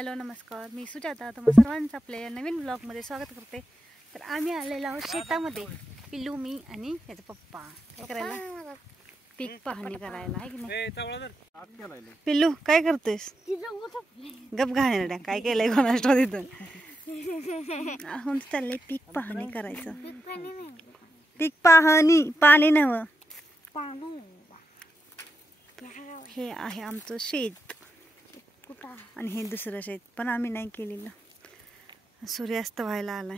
Hello नमस्कार, मी सुजाता. तुम्हा सर्वांचं आपल्या नवीन ब्लॉगमध्ये स्वागत करते. तर आम्ही आलेलो आहोत शेतामध्ये. पिल्लू, मी आणि याचा पप्पा काय करायला, पीक पाहणी करायला आहे की नाही. पिल्लू काय करतोयस? गप घाणेरड्या, काय केलंय कोणास ठाऊक तिथं. चाललंय पीक पाहणी करायचं. पीक पाहणी, पाणी नव्ह, हे आहे आमचं शेत आणि हे दुसरं शेत, पण आम्ही नाही केलेलं. सूर्यास्त व्हायला आलाय.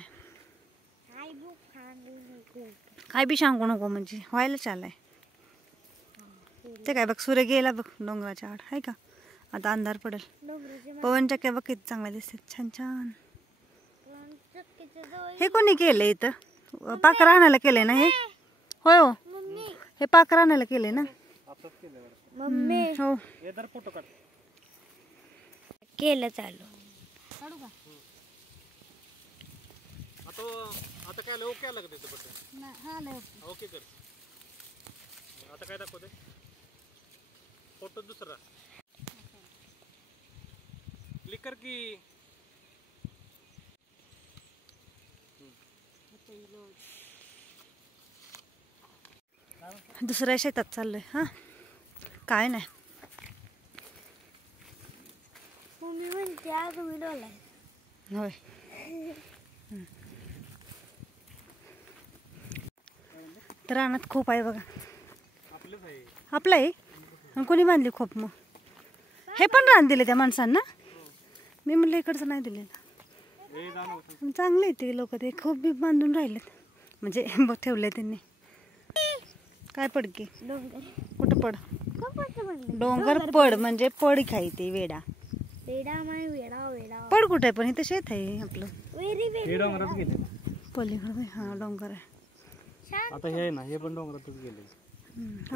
काय बी सांगू नको, म्हणजे व्हायलाच आलाय. ते काय बघ, सूर्य गेला बघ डोंगराच्या आड, आहे का. आता अंधार पडेल. पवन चक्क्या बघ किती चांगल्या दिसतात, छान छान. हे कोणी केलंय इथं? पाखरं आणायला केलंय ना हे? होय हो, हे पाखरं आणायला केलंय ना. हो केलं चालू. आता काय आलं? ओके आलं का तिथं बटन? हा नाही ओके कर. आता काय दाखवते? फोटो दुसरा क्लिक कर की. दुसऱ्या शेतात चाललोय. हा काय नाही. मम्मी म्हणते आज तुम्ही डोलाय. होय, तर रानात खोप आहे बघा. आपलं आहे. कोणी बांधली खोप? मग हे पण रान दिले त्या माणसांना. मी म्हणलं इकडचं नाही दिलेलं. चांगले ते लोक, ते खोप बी बांधून राहिलेत, म्हणजे ठेवले त्यांनी. काय पडकी? कुठं पड? डोंगर पड म्हणजे पड खायते. वेडा पड कुठे? पण इथं शेत आहे आपलं. पलीकडे हा डोंगर आहे. आता हे ना, हे पण डोंगरातच गेले.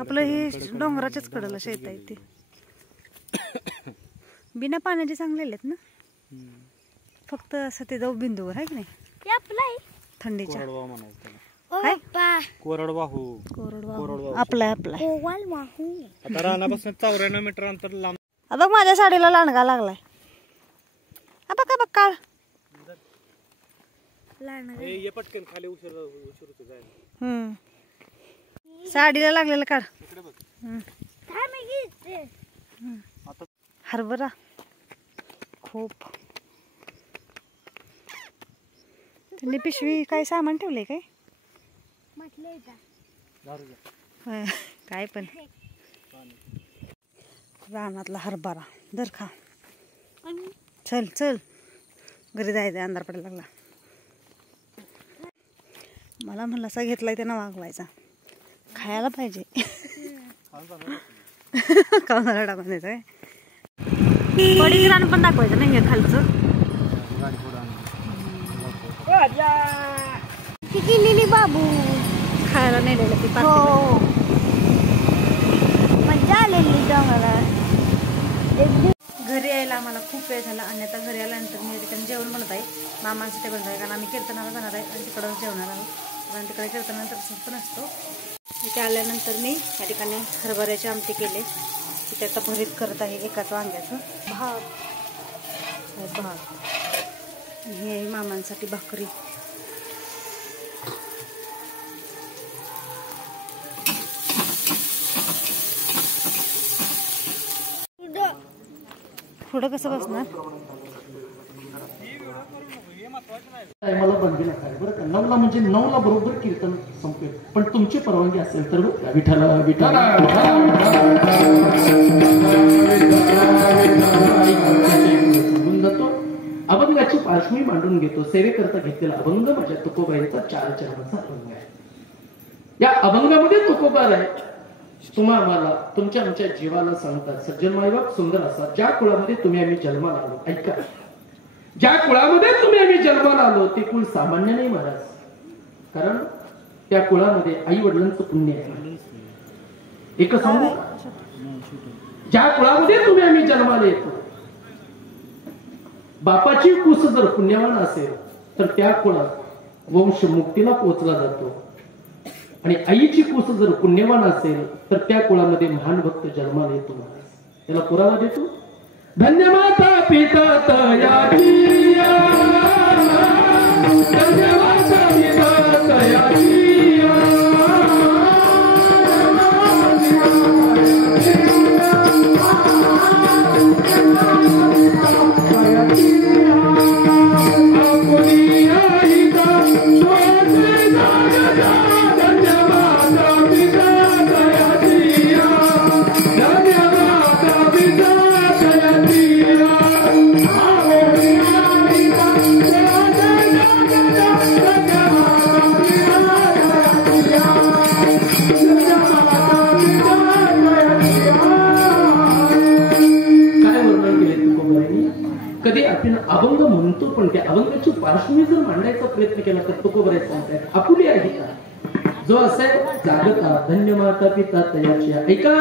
आपलं हे डोंगराच्याच कडेला शेत आहे. ते बिना पाण्याचे चांगले आहेत ना. फक्त असं ते जाऊ बिंदूवर आहे की नाही. थंडीच्या कोरडवाहू आपला आता रानापासून 94 मीटर अंतर लांब. बघ माझ्या साडीला लांडगा लागलाय. बघ बघ काळ पटकन खाली उशीर साडीला लागलेलं काढ. हरभरा खूप. त्यांनी पिशवी काय सामान ठेवलंय काय? काय पण रानातला हरभरा दर खा. चल चल घरी जायचं, अंधार पडायला लागला. मला म्हणलं असा घेतलाय त्यांना वागवायचा. खायला पाहिजे. खाऊन टाकून द्यायचं काय? पडी रान पण दाखवायचं नाही हे खालचं. बाबू खायला नेलेलं ती. मजा आलेली डोंगराला. घरी यायला आम्हाला खूप वेळ झाला आणि आता घरी आल्यानंतर मी ठिकाणी जेवण बनत आहे. मामांसाठी बनत आहे, कारण आम्ही कीर्तनाला जाणार आहे आणि तिकडं जेवणार आहोत. कारण तिकडे कीर्तनानंतर पण असतो. इथे आल्यानंतर मी या ठिकाणी हरभऱ्याची आमटी केले. तिथे आता भरीत करत आहे एकाच वांग्याचं. भात हे मामांसाठी भाकरी. पुढं कसं बसणार? मला बंदी नका बरं का. 9ला म्हणजे 9ला बरोबर कीर्तन संपेल, पण तुमची परवानगी असेल तर विठाला विठाला जातो. अभंगाची पार्श्वमी मांडून घेतो. सेवेकरता घेतलेला अभंग माझ्या तुकोबाईचा 4 चरणाचा अभंग आहे. या अभंगामध्ये तुकोबार आहे. तुम्हा आम्हाला तुमच्या आमच्या जीवाला सांगतात, सज्जन मायबाप सुंदर असा ज्या कुळामध्ये तुम्ही आम्ही जन्माला आलो. ऐका, ज्या कुळामध्ये तुम्ही आम्ही जन्माला आलो ते कुळ सामान्य नाही महाराज. कारण त्या कुळामध्ये आई वडिलांचं पुण्य आहे. एक सांगू, ज्या कुळामध्ये तुम्ही आम्ही जन्माला येतो, बापाची कुस जर पुण्यवान असेल तर त्या कुळात वंश मुक्तीला पोहोचला जातो. आणि आईची कुस जर पुण्यवान असेल तर त्या कुळामध्ये महान भक्त जन्माला येतो. त्याला पुरावा देतो. धन्य माता पिता कधी आपण अभंग म्हणतो, पण त्या अभंगाची पार्श्वभूमी जर मांडायचा प्रयत्न केला तर तुकोबराय सांगतायत आपुली आहे का जो असे जागता धन्य माता पिता तयाची. एका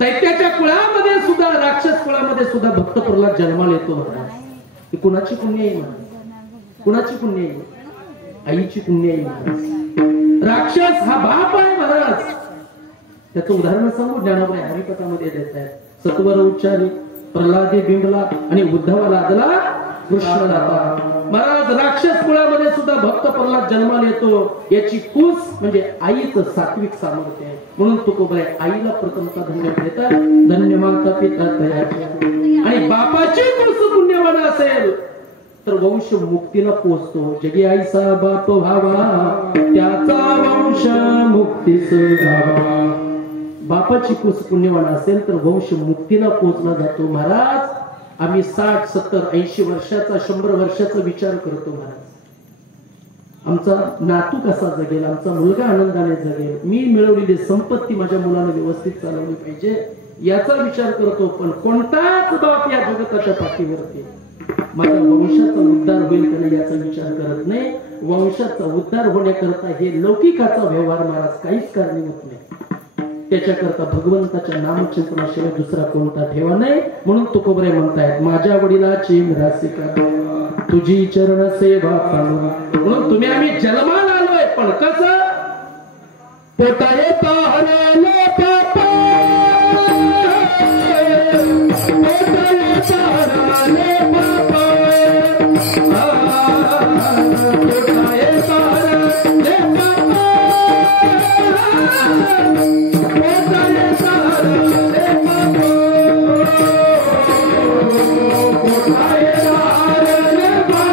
दैत्याच्या कुळामध्ये सुद्धा, राक्षस कुळामध्ये सुद्धा भक्त प्रल्हाद जन्माला येतो महाराज. ही कुणाची पुण्य आहे महाराज? कुणाची पुण्य आहे? आईची पुण्य आहे महाराज. राक्षस हा बाप आहे महाराज. त्याचं उदाहरण सांगू ज्ञानोबा हरिकथामध्ये देत आहेत. सत्वर उच्चारी प्रल्हादी बिंबला आणि उद्धवा लादला कृष्ण दाता. महाराज राक्षस कुळामध्ये सुद्धा भक्त प्रल्हाद जन्माला येतो. याची कूस म्हणजे आईचं सात्विक सामर्थ्य आहे. म्हणून तुकोबाई आईला प्रथमता धन्य देतात. धन्य माता पिता तयाची. आणि बापाची कूस पुण्यवान असेल तर वंश मुक्तीला पोचतो. जगी आईचा बाप व्हावा त्याचा वंश मुक्तीस जावा. बापाची कूस पुण्यवान असेल तर वंश मुक्तीला पोचला जातो. महाराज आम्ही 60, 70, 80 वर्षाचा 100 वर्षाचा विचार करतो महाराज. आमचा नातू कसा जगेल, आमचा मुलगा आनंदाने जगेल, मी मिळवलेली संपत्ती माझ्या मुलाने व्यवस्थित चालवली पाहिजे याचा विचार करतो. पण कोणताच बाप या जगताच्या पाठीवरती माझ्या वंशाचा उद्धार होईल का नाही याचा विचार करत नाही. वंशाचा उद्धार होण्याकरता हे लौकिकाचा व्यवहार महाराज काहीच कारणीभूत नाही. त्याच्याकरता भगवंताच्या नामचिंतनाशिवाय दुसरा कोणता ठेवा नाही. म्हणून तुकोबराय म्हणतायत माझ्या वडिलाची मिरासिका तुझी चरण सेवा पाहून. म्हणून तुम्ही आम्ही जन्माला आलोय, पण कसं पोटा येता हरले पापा पोटा येता हरले पापा पोटा येता हरले पापा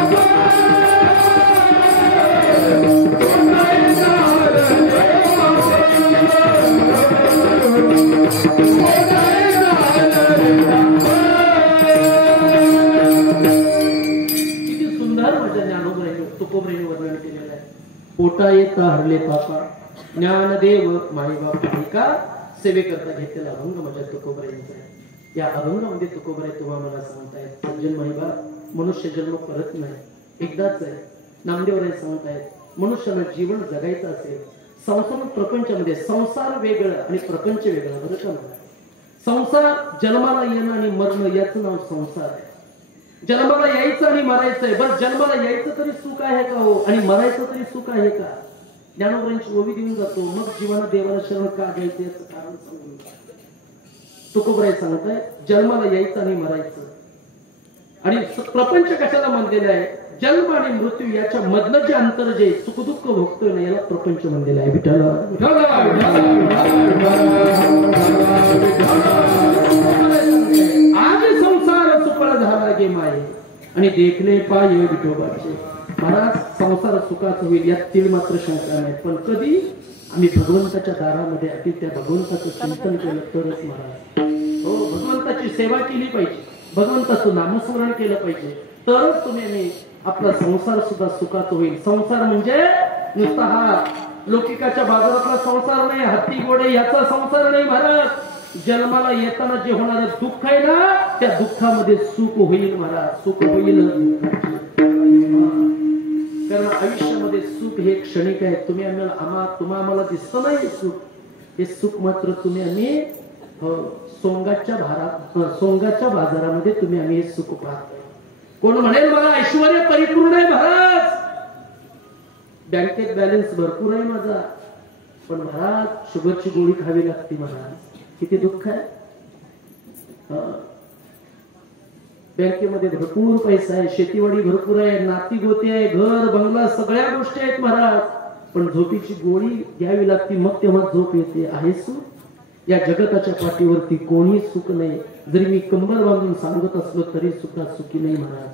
पोटा येता हरले पापा ज्ञानदेव माईबाप ऐका सेवेकरता घेतलेला अभंग माझ्या तुकोबरायांचा आहे. या अभंगामध्ये तुकोबराय तुम्हाला मला सांगतायत सज्जन माईबाप मनुष्य जन्म परत नाही, एकदाच आहे. नामदेवराय सांगतायत मनुष्याला जीवन जगायचं असेल संसार प्रपंचामध्ये संसार वेगळं आणि प्रपंच वेगळं. बरं का? संसार जन्माला येणं आणि मरणं याचं नाव संसार आहे. जन्माला यायचं आणि मरायचंय. बस जन्माला यायचं तरी सुख आहे का हो, आणि मरायचं तरी सुख आहे का? ज्ञानोबरांची ओवी देऊन जातो. मग जीवाला देवाला शरण का घ्यायचं याचं कारण सांगून तुकोबराय सांगताय जन्माला यायचं आणि मरायचं. आणि प्रपंच कशाला म्हणलेलं आहे? जन्म आणि मृत्यू याच्या मधलं जे अंतर जे सुखदुःख भोगतोय ना याला प्रपंच म्हणलेलं आहे. विठ्ठला आज संसार सुफळ झाला गे माये आणि देखले पाय विठोबाचे. महाराज संसार सुखाचा होईल यात तीळ मात्र शंका नाही. पण कधी आम्ही भगवंताच्या दारामध्ये अति त्या भगवंताचं चिंतन केलं तरच महाराज. हो, भगवंताची सेवा केली पाहिजे, भगवंताचं नामस्मरण केलं पाहिजे, तरच तुम्ही आपला संसार सुद्धा सुखाचा होईल. संसार म्हणजे नुसता हा लौकिकाच्या बाजारातला संसार नाही, हत्ती घोडे याचा संसार नाही महाराज. जन्माला येताना जे होणारं दुःख आहे ना त्या दुःखामध्ये सुख होईल महाराज, सुख होईल. कारण आयुष्यामध्ये सुख हे क्षणिक आहे. तुम्ही आम्हाला दिसतं नाही सुख, हे सुख मात्र तुम्ही आम्ही सोंगाच्या बाजारामध्ये तुम्ही आम्ही हे सुख पाहतो. कोण म्हणेल मला ऐश्वर्य परिपूर्ण आहे महाराज, बँकेत बॅलन्स भरपूर आहे माझा, पण महाराज शुगरची गोळी खावी लागते महाराज. किती दुःख आहे. बँकेमध्ये भरपूर पैसा आहे, शेतीवाडी भरपूर आहे, नाती गोते आहे, घर बंगला सगळ्या गोष्टी आहेत महाराज, पण झोपीची गोळी घ्यावी लागते मग तेव्हा झोप येते. आहे सुख? या जगताच्या पाठीवरती कोणी सुख नाही. जरी मी कंबर बांधून सांगत असलो तरी सुद्धा सुखी नाही महाराज.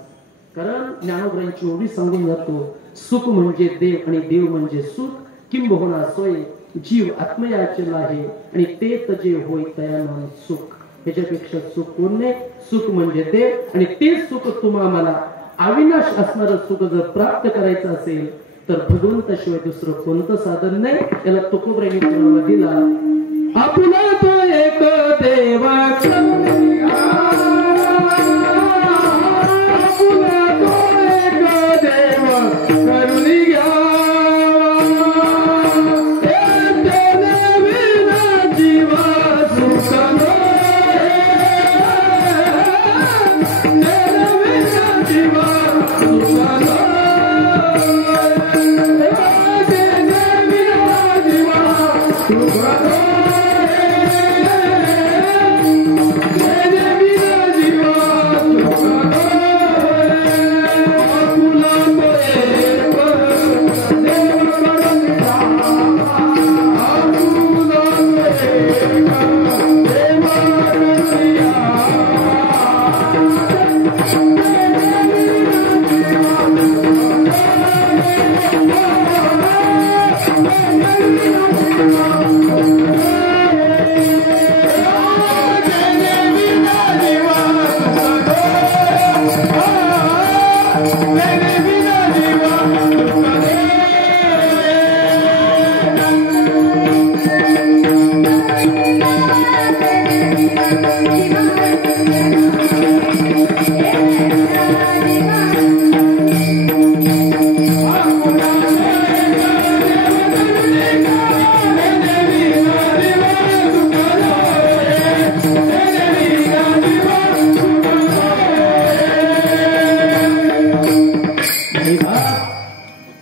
कारण ज्ञानोबरांची ओवी सांगून जातो सुख म्हणजे देव आणि देव म्हणजे सुख. किंबहुना सोय जीव आत्मयाचेला आहे आणि तेच जे होय तयानं सुख. ह्याच्यापेक्षा सुख कोण नाही. सुख म्हणजे देव आणि ते सुख तुम्हाला अविनाश असणारं सुख जर प्राप्त करायचं असेल तर भगवंताशिवाय दुसरं कोणतं साधन नाही. याला तुकोबरायांनी तुम्हाला दिला आपला तो एक देवा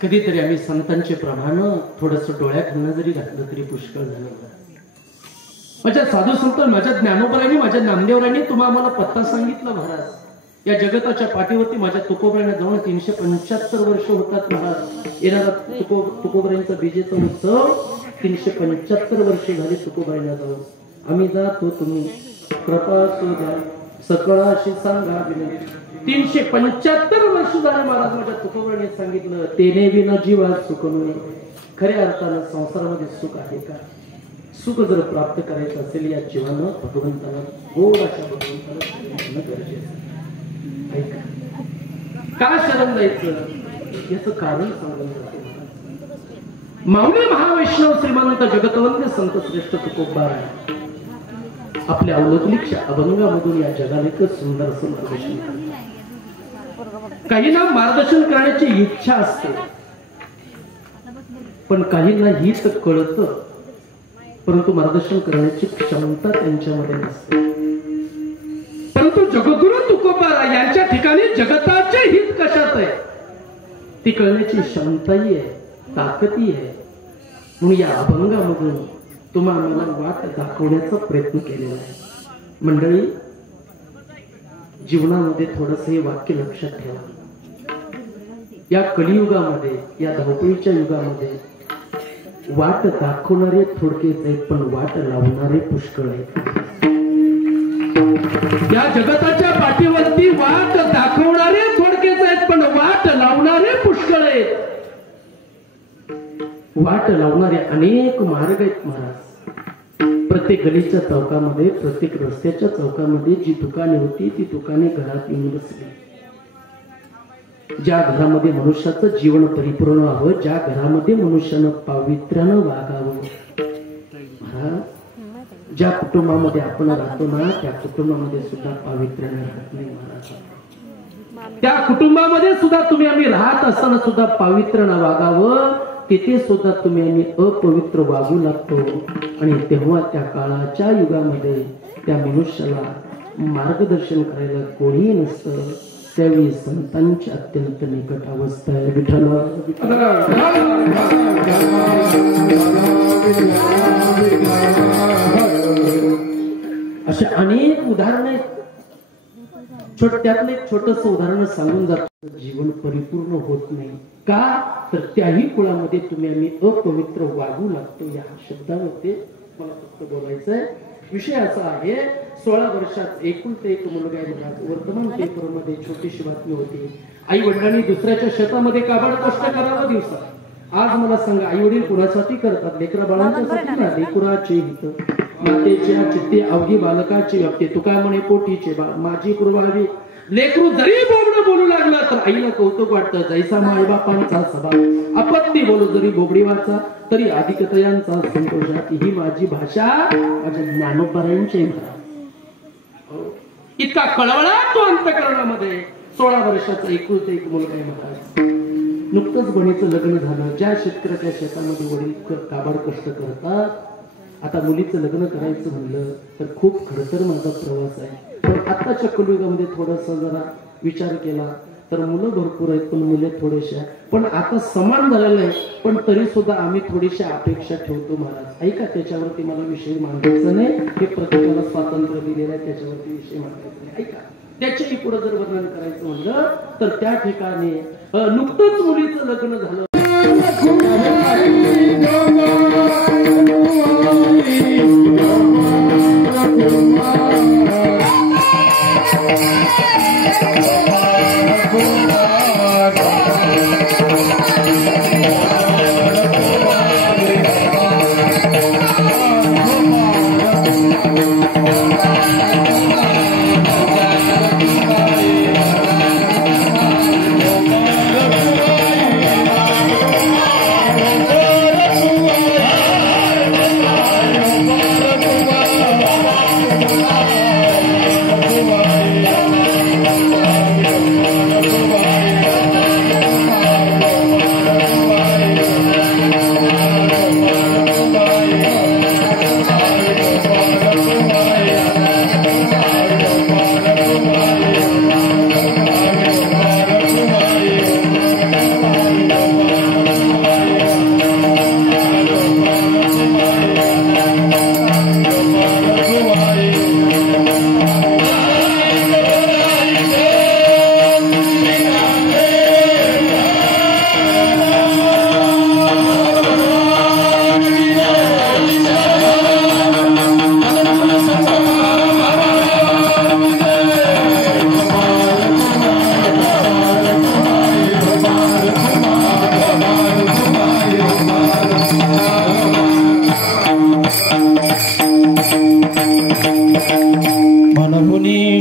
कधीतरी आम्ही संतांचे प्रमाण थोडस डोळ्याखालनं जरी घातलं तरी पुष्कळ झालं. माझ्या साधू संत, माझ्या ज्ञानोबरांनी, माझ्या नामदेवरांनी तुम्हाला मला पत्ता सांगितला महाराज. या जगताच्या पाठीवरती माझ्या तुकोबरांना जाऊन 375 वर्ष होतात महाराज. येणारा तुकोबरांचा बीजेचा उत्सव 375 वर्ष झाली तुकोबरांना जाऊन. आम्ही जातो तुम्ही कृपा सुद्धा सकळाशी सांगा. 375 वर्ष झाले महाराज. माझ्या तुकोबराने सांगितलं, तेने विना जीवात सुख नये. खऱ्या अर्थानं संसारामध्ये सुख आहे का? सुख जर प्राप्त करायचं असेल या जीवानं भगवंताला, गोड अशा भगवंताला शरण गरजेचं. ऐका, का शरण जायचं याचं कारण सांगलं जातं. माऊली महावैष्णव श्रीमंत जगतवंद्य संत श्रेष्ठ तुकोबार आहे. आपल्या अवलोकनिक अभंगामधून या जगाला एक सुंदर असं मार्गदर्शन करतात. काहींना मार्गदर्शन करण्याची इच्छा असते, पण काहींना हीच कळत, परंतु मार्गदर्शन करण्याची क्षमता त्यांच्यामध्ये नसते. परंतु जगद्गुरु तुकोबा यांच्या ठिकाणी जगताचे हित कशात आहे ती कळण्याची क्षमताही आहे, ताकदही आहे. म्हणून या अभंगामधून तुम्हाला वाट दाखवण्याचा प्रयत्न केलेला आहे. मंडळी, जीवनामध्ये थोडस हे वाक्य लक्षात ठेवा. या कलियुगामध्ये, या धावपळीच्या युगामध्ये वाट दाखवणारे थोडकेच आहेत, पण वाट लावणारे पुष्कळ आहेत. या जगताच्या पाठीवरती वाट दाखवणारे थोडकेच आहेत, पण वाट लावणारे पुष्कळ आहेत. वाट लावणारे अनेक मार्ग आहेत महाराज. प्रत्येक गलीच्या चौकामध्ये, प्रत्येक रस्त्याच्या चौकामध्ये जी दुकाने होती ती दुकाने घरात येऊन बसली. ज्या घरामध्ये मनुष्याचं जीवन परिपूर्ण व्हावं, ज्या घरामध्ये मनुष्यानं पावित्र्यानं वागावं महाराज, ज्या कुटुंबामध्ये आपण राहतो ना त्या कुटुंबामध्ये सुद्धा पावित्र्यानं राहत नाही महाराज. त्या कुटुंबामध्ये सुद्धा तुम्ही आम्ही राहत असताना सुद्धा पावित्र्यानं वागावं, तिथे सुद्धा तुम्ही आम्ही अपवित्र वागू लागतो. आणि तेव्हा त्या काळाच्या युगामध्ये त्या मनुष्याला मार्गदर्शन करायला कोणी नसतं. त्यावेळी संतांची अत्यंत निकट अवस्था आहे. विठ्ठल असे अनेक उदाहरण आहेत. त्यातलं एक छोटस उदाहरण सांगून जातो. जीवन परिपूर्ण होत नाही का, तर त्याही कुळामध्ये तुम्ही आम्ही अपवित्र वागू लागतो. या शब्दामध्ये मला फक्त बोलायचंय. विषय असा आहे, 16 वर्षात एकुलता एक मुलगा आहे. वर्तमान पेपरमध्ये छोटीशी बातमी होती. आई वडिलांनी दुसऱ्याच्या शेतामध्ये काबाड कष्ट करावं दिवसात. आज मला सांगा, आई वडील कुणासाठी करतात? लेकरा बाळांच्यासाठी ना. लेकराचे हित मातेच्या चित्ते अवघी बालकाची व्यक्ती. तू काय म्हणे, पोटीचे बाळ माझी कुरवावी. लेकरू जरी बोबडं बोलू लागलं तर आईला कौतुक वाटतं. जैसा मायबापांचा स्वभाव. अपत्य बोलू जरी बोबडी वाचा तरी अधिकतयांचा संतोषात. ही माझी भाषा माझ्या ज्ञानोबरांची. इतका कळवळा तो अंतःकरणामध्ये. 16 वर्षाचा एकुलता एक मुलगा आहे महाराज. नुकतंच बहिणीचं लग्न झालं. ज्या शेतकऱ्याच्या शेतामध्ये वडील काबाड कष्ट करतात, आता मुलीचं लग्न करायचं म्हणलं तर खूप खडतर माझा प्रवास आहे. पण आताच्या कलियुगामध्ये थोडासा जरा विचार केला तर मुलं भरपूर आहेत पण मुले थोडेसे आहेत. पण आता समान झालेलं आहे, पण तरी सुद्धा आम्ही थोडीशी अपेक्षा ठेवतो महाराज. ऐका, त्याच्यावरती मला विषय मांडायचा नाही. हे प्रत्येकाला स्वातंत्र्य दिलेलं आहे, त्याच्यावरती विषय मांडायचा नाही. ऐका, त्याच्याही पुढे जर वर्णन करायचं म्हणलं तर त्या ठिकाणी नुकतंच मुलीचं लग्न झालं.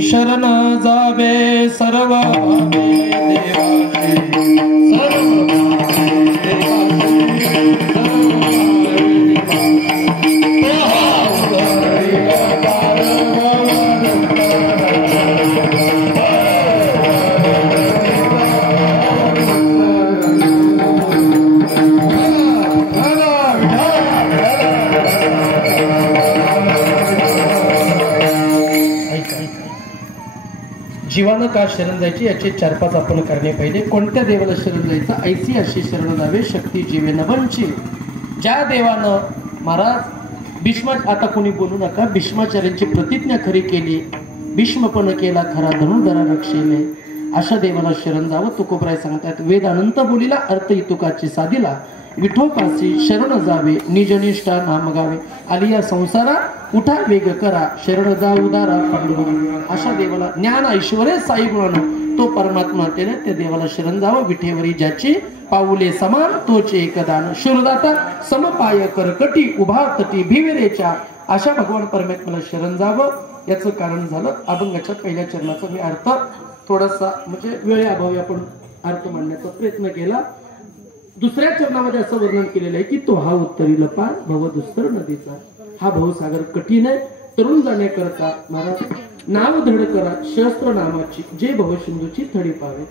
शरण जावे सर्व जीवानं का शरण जायची याचे 4-5 आपण करणे पाहिजे. कोणत्या देवाला शरण जायचं? ऐसी अशी शरण जावे शक्ती जीवे नवंची. ज्या देवानं महाराज भीष्म, आता कोणी बोलू नका, भीष्माचार्यांची प्रतिज्ञा खरी केली, भीष्मपण केला खरा धनुर्धरा रक्षेले, अशा देवाला शरण जावं. तुकोबराय सांगतात, वेद अनंत बोलीला अर्थ इतुकाची साधीला, विठोपासी शरण जावे निजनिष्ठा नाम गावे. आलिया संसारा उठा वेग करा, शरण जा उदारा पांडुरंग. अशा देवाला ज्ञान ऐश्वर्य साई गुणानं तो परमात्मा त्याने त्या देवाला शरण जावं. विठेवरी ज्याची पाऊले समान तोचे एकदान, शूरदाता समपाय करकटी उभा तटी भिविरेच्या. अशा भगवान परमात्म्याला शरण जावं. याचं कारण झालं अभंगाच्या पहिल्या चरणाचा मी अर्थ थोडासा म्हणजे वेळेअभावी आपण अर्थ मांडण्याचा प्रयत्न केला. दुसऱ्या चरणामध्ये असं वर्णन केलेलं आहे की तो हा उत्तरील पार भवदुस्तर नदीचा. हा भवसागर कठीण आहे, तरुण जाण्याकरता महाराज नाव धड करा शस्त्र नामाची, जे भवसिंधूची थडी पावे.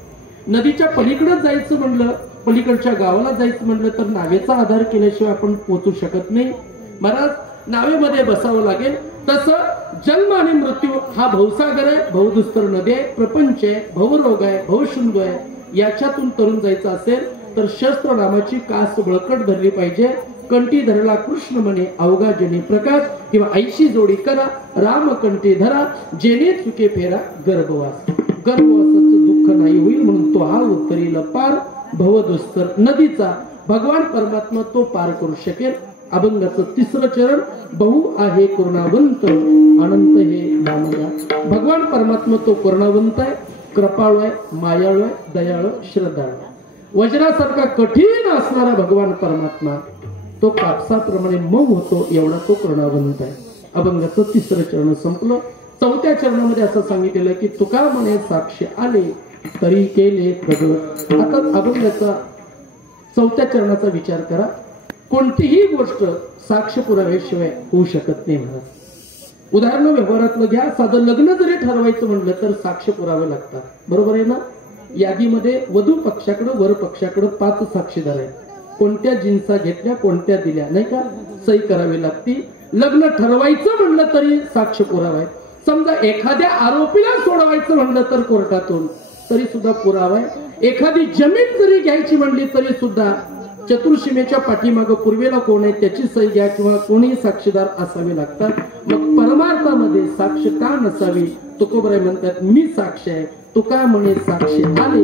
नदीच्या पलीकडे जायचं म्हणलं, पलीकडच्या गावाला जायचं म्हणलं तर नावेचा आधार केल्याशिवाय आपण पोहोचू शकत नाही महाराज. नावेमध्ये बसावं लागेल. तसं जन्म आणि मृत्यू हा भवसागर आहे, भवदुस्तर नदी आहे, प्रपंच आहे, भवरोग आहे, भवसिंधू आहे. याच्यातून तरुण जायचं असेल तर शस्त्र नामाची कास बळकट धरली पाहिजे. कंठी धरला कृष्ण म्हणे अवघा जनी प्रकाश, किंवा ऐशी जोडी करा राम कंठी धरा, जेने चुके फेरा गर्भवास. गर्भवासाचं दुःख नाही होईल म्हणून तो हा उत्तरीला पार भवदुस्तर नदीचा भगवान परमात्मा तो पार करू शकेल. अभंगाचं 3रं चरण, बहु आहे करुणावंत अनंत हे दानगा. भगवान परमात्मा तो करुणावंत आहे, कृपाळू आहे, मायाळू आहे, दयाळू, श्रद्धाळू. वज्रासारखा कठीण असणारा भगवान परमात्मा तो कापसाप्रमाणे मऊ होतो एवढा तो करुणावंत आहे. अभंगाचं 3रं चरण संपलं. 4थ्या चरणामध्ये असं सांगितलेलं की तुका म्हणे साक्षी आले तरी केले प्रगट. आता अभंगाचा 4थ्या चरणाचा विचार करा. कोणतीही गोष्ट साक्ष पुराव्याशिवाय होऊ शकत नाही महाराज. उदाहरण व्यवहारातलं घ्या, साधं लग्न जरी ठरवायचं म्हणलं तर साक्ष पुरावे लागतात, बरोबर आहे ना. यादीमध्ये वधू पक्षाकडे वर पक्षाकडे 5 साक्षीदार आहेत. कोणत्या जिन्सा घेतल्या कोणत्या दिल्या नाही का, सही करावी लागती. लग्न ठरवायचं म्हणलं तरी साक्ष पुरावा आहे. समजा एखाद्या आरोपीला सोडवायचं म्हणलं तर कोर्टातून तरी सुद्धा पुरावा आहे. एखादी जमीन जरी घ्यायची म्हणली तरी सुद्धा चतुर्सीमेच्या पाठीमागं पूर्वेला कोण आहे त्याची सही घ्या किंवा कोणीही साक्षीदार असावे लागतात. मग परमार्थामध्ये साक्ष का नसावी? तुकोबराय म्हणतात मी साक्ष आहे. तुका म्हणे साक्षी आले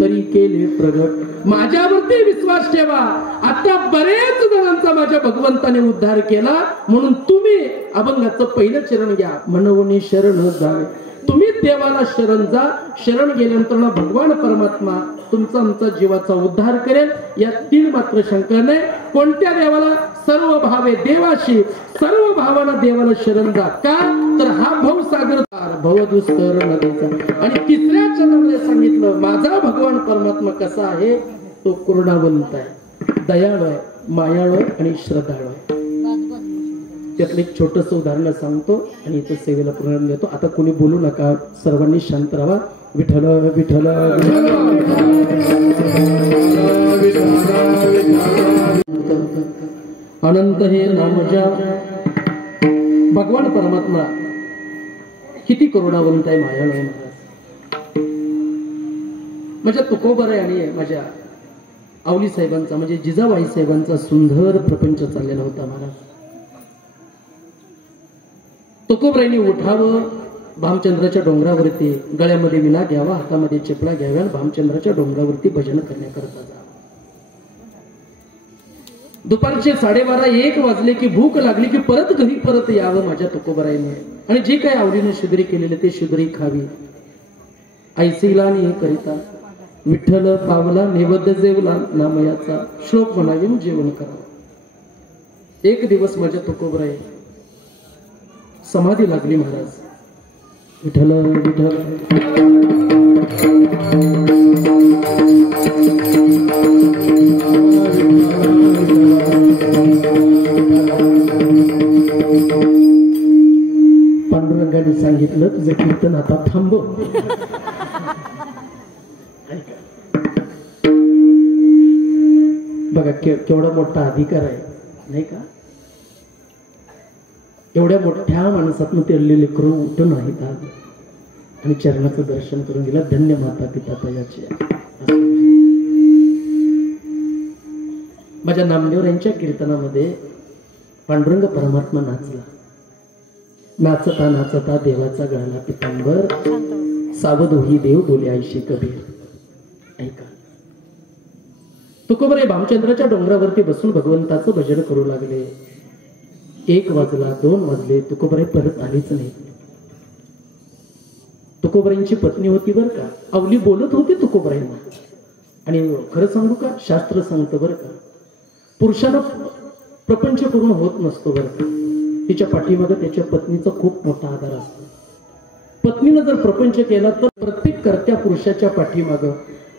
तरी केले प्रगट. माझ्यावरती विश्वास ठेवा. आता बरेच जणांचा माझ्या भगवंताने उद्धार केला म्हणून तुम्ही अभंगाचं पहिलं चरण घ्या. म्हणून शरण जावे. तुम्ही देवाला शरण जा. शरण गेल्यानंतर भगवान परमात्मा तुमचा आमचा जीवाचा उद्धार करेल. या तीन मात्र शंका नाही. कोणत्या देवाला? सर्व भावे देवाशी. सर्व भावाला देवाला शरण जा. का तर हा भवसागर भवदुस्तर नदीचा. आणि तिसऱ्या चरणामध्ये सांगितलं माझा भगवान परमात्मा कसा आहे? तो करुणावंत आहे, दयाळू आहे, मायाळू आहे आणि श्रद्धाळू आहे. त्यातलं एक छोटस उदाहरण सांगतो आणि इथं सेवेला प्रोग्राम देतो. आता कोणी बोलू नका, सर्वांनी शांत राहा. विठ्ठल विठ्ठल अनंत हे नामजा. भगवान परमात्मा किती करुणावंत आहे, मायाळू आहे महाराज. माझ्या तुकोबराय आणि माझ्या आवली साहेबांचा म्हणजे जिजाबाई साहेबांचा सुंदर प्रपंच चाललेला होता महाराज. तुकोबरायने उठावं, भामचंद्राच्या डोंगरावरती गळ्यामध्ये विना घ्यावा, हातामध्ये चिपळा घ्याव्या, भामचंद्राच्या डोंगरावरती भजन करण्याकरता जावं. दुपारचे 12:30-1 वाजले की भूक लागली की परत घरी परत यावं माझ्या तुकोबरायने. आणि जे काही आवडीने शुद्री केलेले ते शुद्री खावी. ऐसीला नाही करिता विठ्ठल पावला नैवेद्य जेवला नामयाचा श्लोक म्हणावे जेवण करावं. एक दिवस माझ्या तुकोबराय समाधी लागली महाराज. विठ्ठल विठ्ठल पांडुरंगाने सांगितलं तुझं कीर्तन आता थांबव. बघा केवढा मोठा अधिकार आहे नाही का? एवढ्या मोठ्या माणसातून ते लेकरू उठून आहेत आणि चरणाचं दर्शन करून गेला. धन्य माता पिता तयाचे. माझ्या नामदेव यांच्या कीर्तनामध्ये पांडुरंग परमात्मा नाचला. नाचता नाचता देवाचा गळाला पितांबर, सावध होई देव बोले ऐशी कबीर. ऐका, तुकोबराय भामचंद्राच्या डोंगरावरती बसून भगवंताचं भजन करू लागले. 1 वाजला, 2 वाजले, तुकोबराय परत आलीच नाही. तुकोबरायांची पत्नी होती बर का, आवली बोलत होती तुकोबरायांना. आणि खरं सांगू का, शास्त्र सांगतं बर का, पुरुषाला प्रपंच पूर्ण होत नसतो बर का. तिच्या पाठीमागे त्याच्या पत्नीचा खूप मोठा आधार असतो. पत्नीनं जर प्रपंच केला तर प्रत्येक कर्त्या पुरुषाच्या पाठीमागं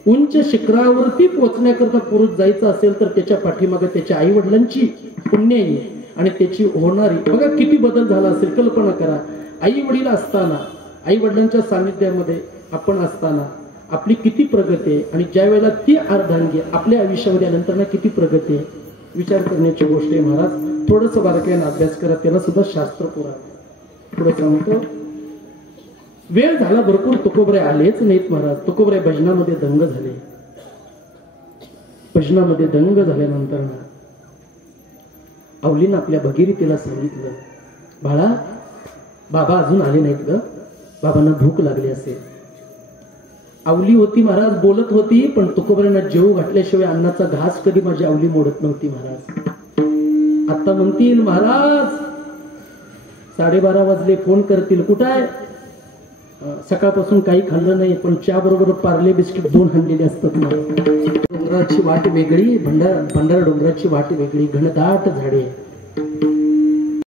उंच शिखरावरती पोहोचण्याकरता पुरुष जायचं असेल तर त्याच्या पाठीमागे त्याच्या आई वडिलांची पुण्याई आणि त्याची होणारी, बघा किती बदल झाला असेल. कल्पना करा, आई वडील असताना, आई वडिलांच्या सानिध्यामध्ये आपण असताना आपली किती प्रगती आहे आणि ज्या वेळेला ती अर्धांगी आपल्या आयुष्यामध्ये आल्यानंतर ना किती प्रगती आहे. विचार करण्याची गोष्ट आहे महाराज. थोडंसं बारकाईने अभ्यास करा, त्याला सुद्धा शास्त्र पुराण. पुढे सांगतो, वेळ झाला भरपूर, तुकोबराय आलेच नाहीत महाराज. तुकोबराय भजनामध्ये दंग झाले. भजनामध्ये दंग झाल्यानंतर ना आवलीनं आपल्या भगीरथीला सांगितलं, बाळा बाबा अजून आले नाहीत ग, बाबांना भूक लागली असेल. आवली होती महाराज, बोलत होती, पण तुकोबरायांना जेव घातल्याशिवाय अन्नाचा घास कधी माझी आवली मोडत नव्हती महाराज. आता म्हणतील महाराज 12:30 वाजले, फोन करतील, कुठं आहे? सकाळपासून काही खाल्लं नाही, पण चहा बरोबर पार्ले बिस्किट 2 आणलेले असतात ना. डोंगराची वाट वेगळी, भंडारा डोंगराची वाट वेगळी, घनदाट झाडे.